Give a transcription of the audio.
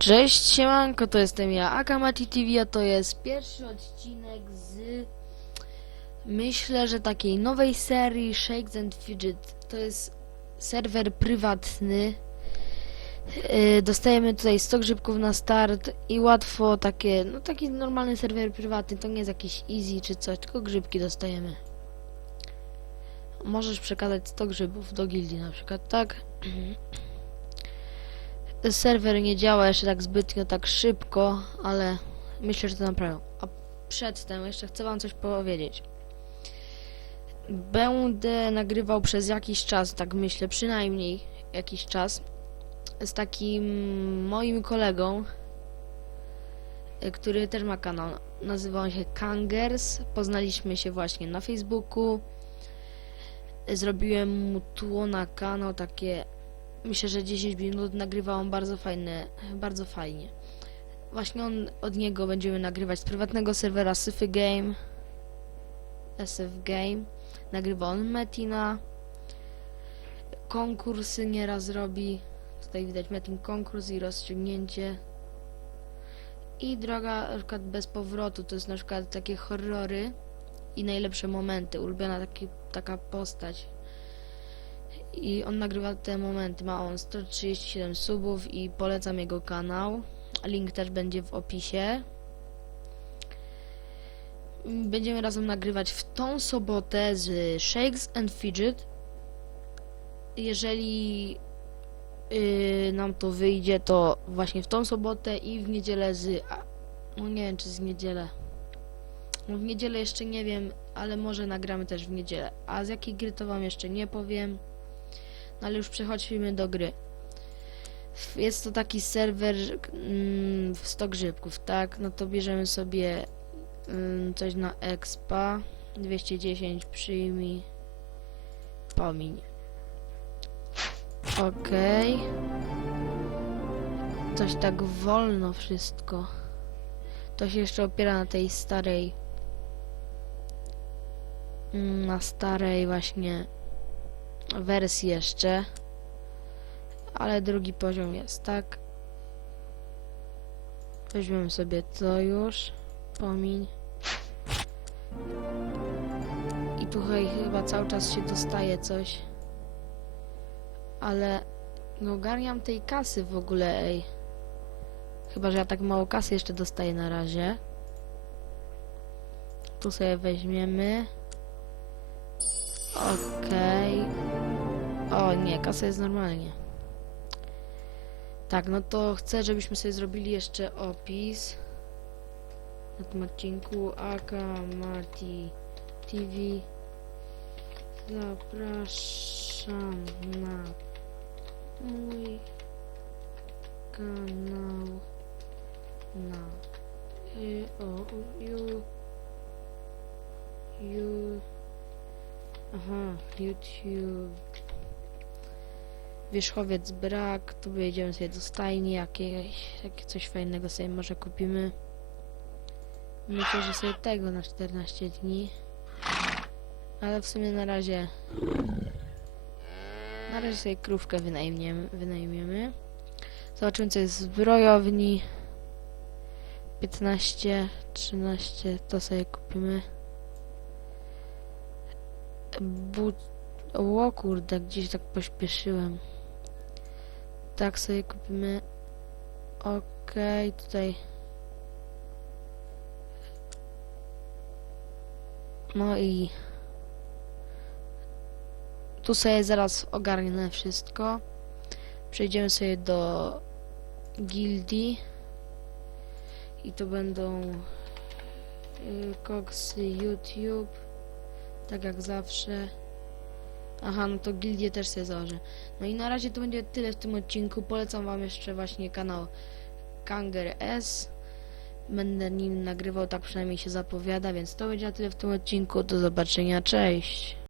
Cześć, siemanko, to jestem ja, Akamati TV, a to jest pierwszy odcinek z, myślę, że takiej nowej serii Shakes and Fidget. To jest serwer prywatny. Yy, Dostajemy tutaj 100 grzybków na start i łatwo takie, no taki normalny serwer prywatny, to nie jest jakiś easy czy coś, tylko grzybki dostajemy. Możesz przekazać 100 grzybów do gildii na przykład, tak? serwer nie działa jeszcze tak zbytnio tak szybko, ale myślę, że to naprawią. A przedtem jeszcze chcę wam coś powiedzieć. Będę nagrywał przez jakiś czas, tak myślę, przynajmniej jakiś czas, z takim moim kolegą, który też ma kanał. Nazywa on się Kangers. Poznaliśmy się właśnie na Facebooku. Zrobiłem mu tło na kanał, takie myślę, że 10 minut nagrywałam bardzo fajne, bardzo fajnie. Właśnie on, od niego będziemy nagrywać z prywatnego serwera Syfy Game, SF Game. Nagrywa on Metina. Konkursy nieraz robi. Tutaj widać Metin konkurs i rozstrzygnięcie. I droga na przykład bez powrotu, to jest na przykład takie horrory i najlepsze momenty. Ulubiona taki, taka postać i on nagrywa te momenty. Ma on 137 subów i polecam jego kanał. Link też będzie w opisie. Będziemy razem nagrywać w tą sobotę z Shakes and Fidget. Jeżeli yy, nam to wyjdzie, to właśnie w tą sobotę i w niedzielę z. A, no nie wiem, czy z niedzielę. No w niedzielę jeszcze nie wiem, ale może nagramy też w niedzielę. A z jakiej gry to wam jeszcze nie powiem. Ale już przechodźmy do gry. Jest to taki serwer mm, w 100 grzybków, tak? No to bierzemy sobie mm, coś na expa. 210 przyjmij. Pomiń. Okej. Coś tak wolno wszystko. To się jeszcze opiera na tej starej mm, na starej właśnie wersji jeszcze. Ale drugi poziom jest, tak? Weźmiemy sobie to już. Pomiń. I tutaj chyba cały czas się dostaje coś. Ale nie ogarniam tej kasy w ogóle, ej. Chyba, że ja tak mało kasy jeszcze dostaję na razie. Tu sobie weźmiemy. Okej. O nie, kasa jest normalnie. Tak, no to chcę, żebyśmy sobie zrobili jeszcze opis na tym odcinku Akamati TV. Zapraszam na mój kanał na y, o, Aha, YouTube. Wierzchowiec brak, tu wyjedziemy sobie do stajni, jakieś, jakie coś fajnego sobie może kupimy. Myślę, że sobie tego na 14 dni. Ale w sumie na razie... Na razie sobie krówkę wynajmiemy. wynajmiemy. Zobaczymy co jest w zbrojowni. 15, 13, to sobie kupimy. But... O kurde, gdzieś tak pośpieszyłem. Tak sobie kupimy. Okej, tutaj. No i... Tu sobie zaraz ogarnę wszystko. Przejdziemy sobie do gildii. I to będą y, koksy YouTube. Tak jak zawsze. Aha, no to gildię też sobie założę. No i na razie to będzie tyle w tym odcinku. Polecam wam jeszcze właśnie kanał Kanger S. Będę nim nagrywał, tak przynajmniej się zapowiada, więc to będzie na tyle w tym odcinku. Do zobaczenia, cześć!